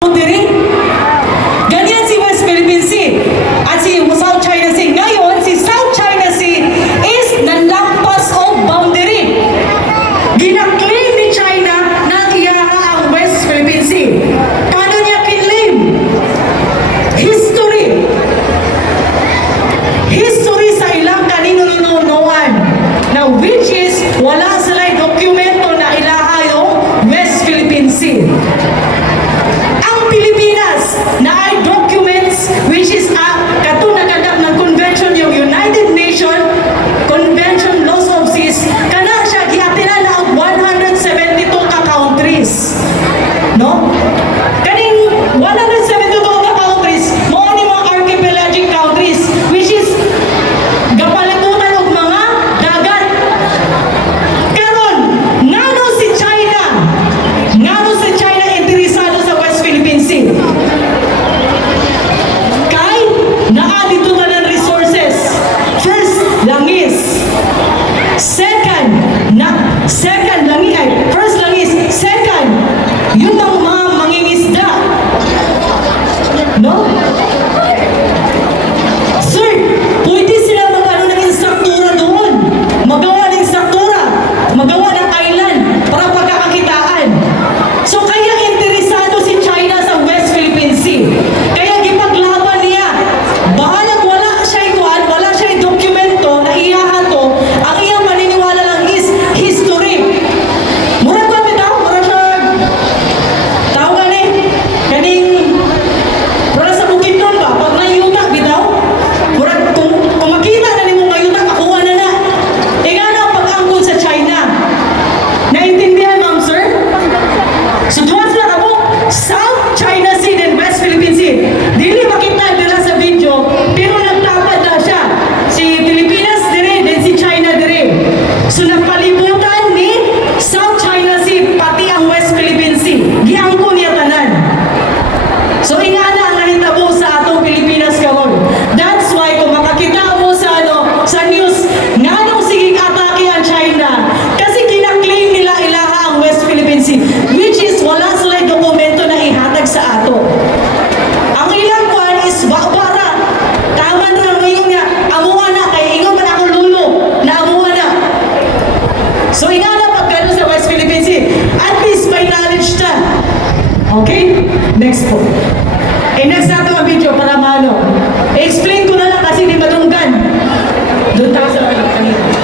boundary. Ganyan si West Philippine Sea at si South China Sea. Ngayon, si South China Sea is nanlampas o boundary. Ginaklaim ni China na iyaha ang West Philippine Sea. Paano niya kinlaim? History. History sa ilang kaninununuan na which is wala sila'y dokumento na ilaha yung West Philippine Sea. Pilipinas na ay documents which is katunakadak ng convention yung United Nations Convention Laws of Seas kana siya giatinan na ang 172 ka countries, no? Kaning 172 ka countries mo ni mga archipelagic countries which is gapalatutan og mga dagat. Karon ngano si China interesado sa West Philippine Sea? Kay naadito man ang resources. First, langis. Second, first langis. Second, yung mga mangingisda. No? Third, pwede sila magano ng instruktura doon. Magawa ng instruktura. Magawa ng island para pagkakakitaan. So kaya interesado si China sa West Philippine Sea. Kaya gipaglaban niya. Bahalag wala siya dokumento na iyaha to. Ang iyang maniniwala lang is history. Murag ba bitaw? Murag siya tawag kaning para sa bukid nun ba? Pag nayuta bitaw? Murag kung makita na ni mong nayuta, kakuha na. Ingano ang pag-angkol sa China? Naintindihan, ma'am, sir? So, duwas lang ako, South China Sea and West Philippine Sea. Dili makita nila sa video, pero nagtapad na siya. Si Pilipinas dire, then si China dire. So, nagpalibutan ni South China Sea, pati ang West Philippine Sea. Giangko niya tanan. So, ingana ang nahitabo sa atong Pilipinas karon. That's why, kung makakita mo sa news, nga nung sigig atake ang China, kasi kinaklaim nila ilaha ang West Philippine Sea, which is wala sila dokumento na ihatag sa ato. Ang ilang kwan is bara. Taman na ngayon nga, amuha na, kaya ingon man akong lulo, na amuha na. So ingana pagkano sa West Philippine Sea, at least may knowledge ta. Okay? Next po. Next na ito ang video para maano. I-explain ko na lang kasi di madunggan. Doon tayo sa kanina.